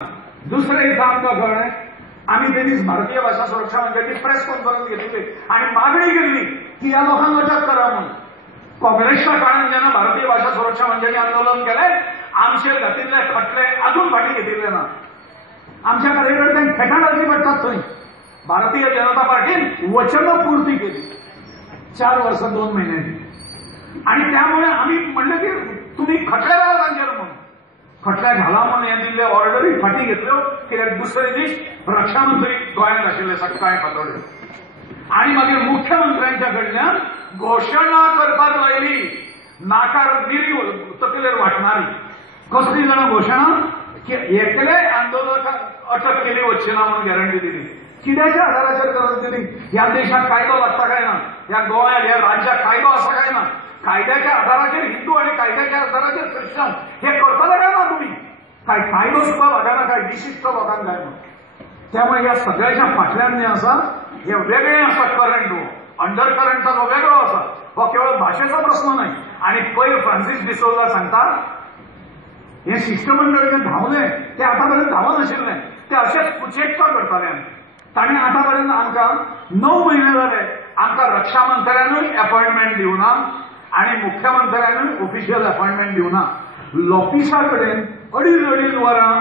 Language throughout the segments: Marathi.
दुसरं इथं आमचं घर आहे. आम्ही त्यांनीच भारतीय भाषा सुरक्षा मंडळाची प्रेस कॉन्फरन्स घेतली आणि मागणी केली की या लोकांना अटक करा म्हणून. काँग्रेसच्या काळात ज्यानं भारतीय भाषा सुरक्षा मंडळाचे आंदोलन केलंय आमचे गतीतले खटले अजून फाटी घेतले ना. आमच्या कार्यकर्त्यांनी फेटाळाची पडतात थंय. भारतीय जनता पार्टीने वचनपूर्ती केली 4 वर्ष 2 महिन्यांनी आणि त्यामुळे आम्ही म्हणलं की तुम्ही खटले घाला त्यांच्यावर म्हणून. खटल्या घाला म्हणून या दिल्ले ऑर्डरी फाटी घेतल्यो कित्याक दुसरे दीस रक्षा मंत्री गोंयांत आशिल्ले सकाळी फातोडे आणि मागीर मुख्यमंत्र्यांच्या कडल्यान घोषणा करपाक लायली नाकारगिरी तकलेर वाटणारी. कसली जाणा घोषणा की एकले आंदोलकांक अटक केली वचची ना म्हणून गॅरंटी दिली. कित्याच्या आधाराचेर गरज दिली. ह्या देशात कायदो लागता काय ना, ह्या गोंयांत ह्या राज्यात कायदो आसा काय ना. कायद्याच्या आधाराचेर हिंदू आणि कायद्याच्या आधाराचेर ख्रिश्चन हे करतले काय ना तुम्ही. काय कायदो सुद्धा लागना काय विशिष्ट लोकांक काय ना. त्यामुळे या सगळ्याच्या फाटल्यान जे आसा हे वेगळे आसा. करंट अंडर करंटाचो वेगळो आसा. हो केवळ भाषेचो प्रश्न नाही. आणि पयर फ्रांसीस डिसोजा सांगता हे शिष्टमंडळ जे धांवले ते आतापर्यंत धांवनाशिल्ले. ते अशेच कुचेष्टा करताले. ताणें आतापर्यंत आमकां 9 महिने जाले आमकां रक्षा मंत्र्यानूय अपॉइंटमेंट दिवना आणि मुख्यमंत्र्यानूय ऑफिशियल अपॉइंटमेंट दिवना. ऑफिसा कडेन अडीच वरां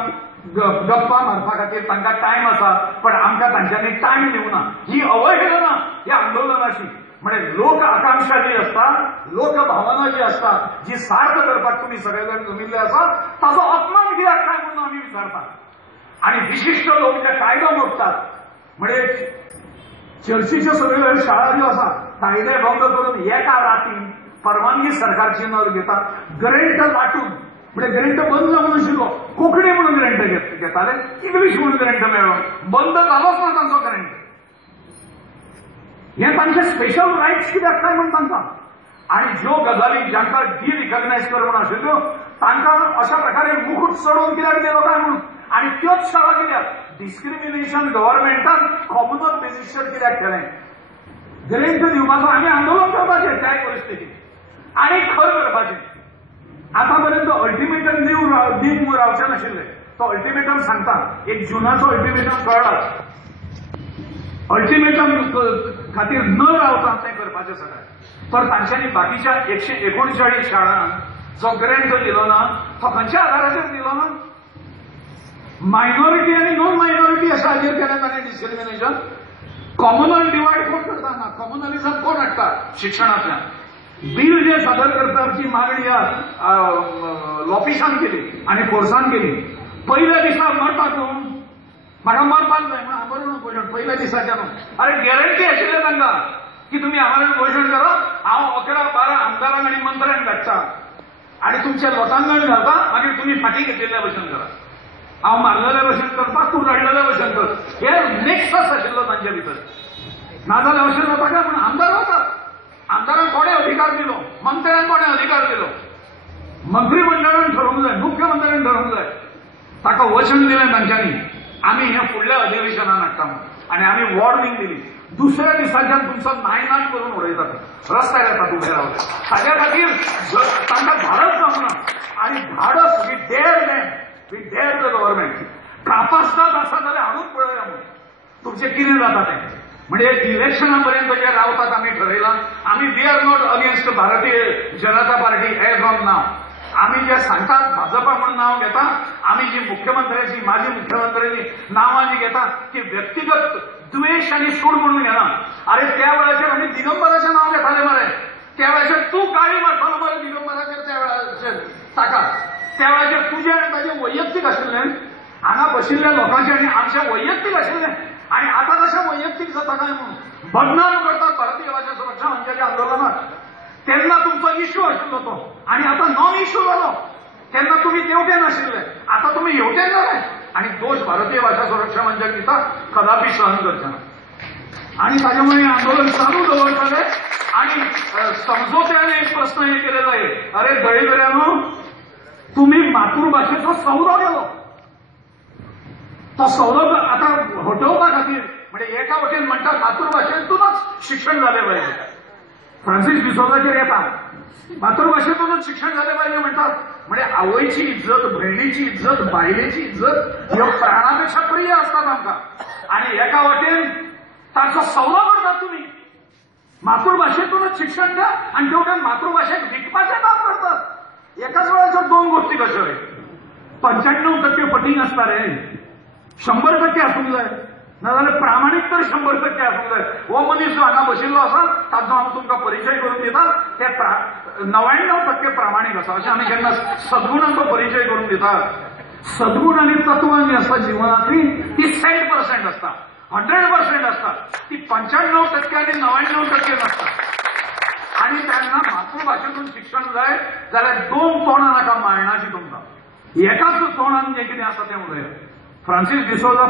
गप्पा मारपा खातीर तांकां टायम आसा पण आमकां तांच्यांनी टायम दिवना. ही अवहेलना ह्या आंदोलनाची. म्हणजे लोक आकांक्षा जी असता, लोक भावना जी असता, जी सार्थ करपाक तुम्ही सगळे जण जमिल्ले आसा ताचो अपमान कित्याक काय म्हणून आमी विचारता. आणि विशिष्ट लोक जे कायदो मोडटात म्हणजे चर्चीच्यो सगळ्यो शाळा ज्यो आसा कायदे भंग करून एका रातीन परवानगी सरकारची न घेता ग्रंथ लाटून म्हणजे ग्रंथ बंद जावन आशिल्लो कोंकणी म्हणून ग्रंथ घेताले इंग्लीश म्हणून ग्रंथ मेळ्ळो. बंद जालोच ना तांचो ग्रंथ. हे तांचे स्पेशल रायट्स कित्याक काय म्हण तांकां. आणि ज्यो गजाली जांकां डिरिकॉग्नायज करप म्हण आशिल्ल्यो तांकां अशा प्रकारे मुकुट चडोवन कित्याक दिलो काय म्हणून. आणि त्योच शाळा कित्याक डिस्क्रिमिनेशन गव्हर्नमेंटान कॉम्युनल बेसिसचेर कित्याक केलें. ग्रंथ दिवपाचो आमी आंदोलन करपाचें त्याय परिस्थितीत आणि खर करपाचें. आतापर्यंत अल्टिमेटम दिवंक रावचे नाशिल्ले. तो अल्टिमेटम सांगता 1 जुनाचो अल्टिमेटम कळ्ळा. अल्टिमेटम खातीर न रावता तें करपाचें सगळें. तर तांच्यांनी बाकीच्या 139 शाळांक जो ग्रंथ दिलो ना तो खंयच्या आधाराचेर दिलो ना. मायनॉरिटी आणि नॉन मायनॉरिटी अशा हाजेर केलें ताणें डिस्क्रिमिनेशन. कॉमनल डिवायड कोण करता ना. कॉमनलिझम कोण हाडटा शिक्षणांतल्यान. बिल जे सादर करपाची मागणी लॉपिसान केली आणि फोर्सान केली. पहिल्या दिसा मरता कोण म्हाका मरपाक जाय म्हणून आमरण उपोशण पहिल्या दिसाच्यान. अरे गॅरंटी आशिल्लें तांकां की तुमी आमरण उपोशण करा. हांव 11-12 आमदारांक आनी मंत्र्यांक धाडटा आणि तुमच्या लोटांगण घालता मागीर तुमी फाटी घेतिल्ल्या भशेन करा. हांव मारलेल्या भशेन करपाक तूं रडलेल्या भशेन कर. हे नेक्सस आशिल्लो तांचे भितर. नाजाल्यार अशें जाता काय म्हणून आमदार वतात. आमदारांक कोणे अधिकार दिलो. मंत्र्यांक कोणे अधिकार दिलो. मंत्रिमंडळान ठरोवंक जाय. मुख्यमंत्र्यान ठरोवंक जाय. ताका वचन दिलें तांच्यांनी आमी हे फुडल्या अधिवेशनान हाडटा म्हणून. आणि आमी वॉर्निंग दिली. दुसऱ्या दिसाच्यान तुमचो नायनाट करून उडयतात. रस्त्यार येतात उभे रावले. ताज्या खातीर तांकां धाडस जावना. आणि धाडस वी डेअर द गव्हर्नमेंट. कापासतात आसा जाल्यार हाडून पळया म्हणून तुमचें कितें जाता तें. म्हणजे इलेक्शना पर्यंत जे रावतात आमी ठरयलां. आमी we R not against Bharatiya Janata party age on नाव. आमी जे सांगतात भाजपा म्हणून नाव घेता. आमी जी मुख्यमंत्र्याची माजी मुख्यमंत्र्याची नांवां जी घेता ती व्यक्तिगत द्वेष आणि सूड म्हणून घेना. अरे त्या वेळाचेर आमी दिगंबराचें नांव घेताले मरे. त्या वेळाचेर तूं गाळी मारतालो मरे दिगंबराचेर. त्या वेळाचेर ताका त्या वेळाचेर तुजें आनी ताजें वैयक्तीक आशिल्लें. हांगा बशिल्ल्या लोकांचें आनी आमचें वैयक्तीक आशिल्लें. आणि आता कशें वैयक्तीक जाता काय म्हणून बदनाम करतात भारतीय भाषा सुरक्षा मंचाच्या आंदोलनात. तेन्ना तुमचो इश्यू आशिल्लो तो आणि आता नॉन इश्यू जालो. तेन्ना तुमी तेवटे नाशिल्ले. आता तुमी हेवटे जाले. आणि दोष भारतीय भाषा सुरक्षा मंचाक दिता कदापि सहन करचे ना. आणि ताज्यामुळे आंदोलन चालू दवरताले. आणि समजोत्याने एक प्रश्न हे केलेला आहे. अरे दळीबऱ्यानो तुम्ही मातृभाषेचो सौदा केलो. तो सौदा आता हटोवपा खातीर म्हणजे एका वटेन म्हणटा मातृभाषेतूनच शिक्षण झाले पाहिजे. फ्रांसीस डिसोजाचेर येता मातृभाषेतूनच शिक्षण झाले पाहिजे म्हणतात. म्हणजे आवयची इज्जत, बहिणीची इज्जत, बायलेची इज्जत ह्यो प्राणापेक्षा प्रिय असतात आमकां. आणि एका वाटेन ताचो सौदा करतात तुम्ही. मातृभाषेतूनच शिक्षण द्या आणि तेवढ्या मातृभाषेक विकपाचें काम करतात. एकाच वेळेच्या दोन गोष्टी कशा आहेत. 95% पटींग असता रे, 100% आसूंक जाय. नाजाल्यार प्रामाणीक तर 100% आसूंक जाय. हो मनीस जो हांगा बशिल्लो आसा ताचो हांव तुमकां परिचय करून दिता. ते 99% प्रामाणीक आसा. अशें आमी केन्ना सद्गुणांचो परिचय करून दितात. सद्गुण आनी तत्वां जी आसता जिवनांतली ती 100% असता, 100% असतात. ती 95% आणि 99% नसतात. आणि त्यांना मातृभाषेतून शिक्षण जाय जाल्यार दोन तोंडां नाका माळणाची तुमकां. एकाच तोंडान जें कितें आसा तें उलया. फ्रांसीस डिसोजा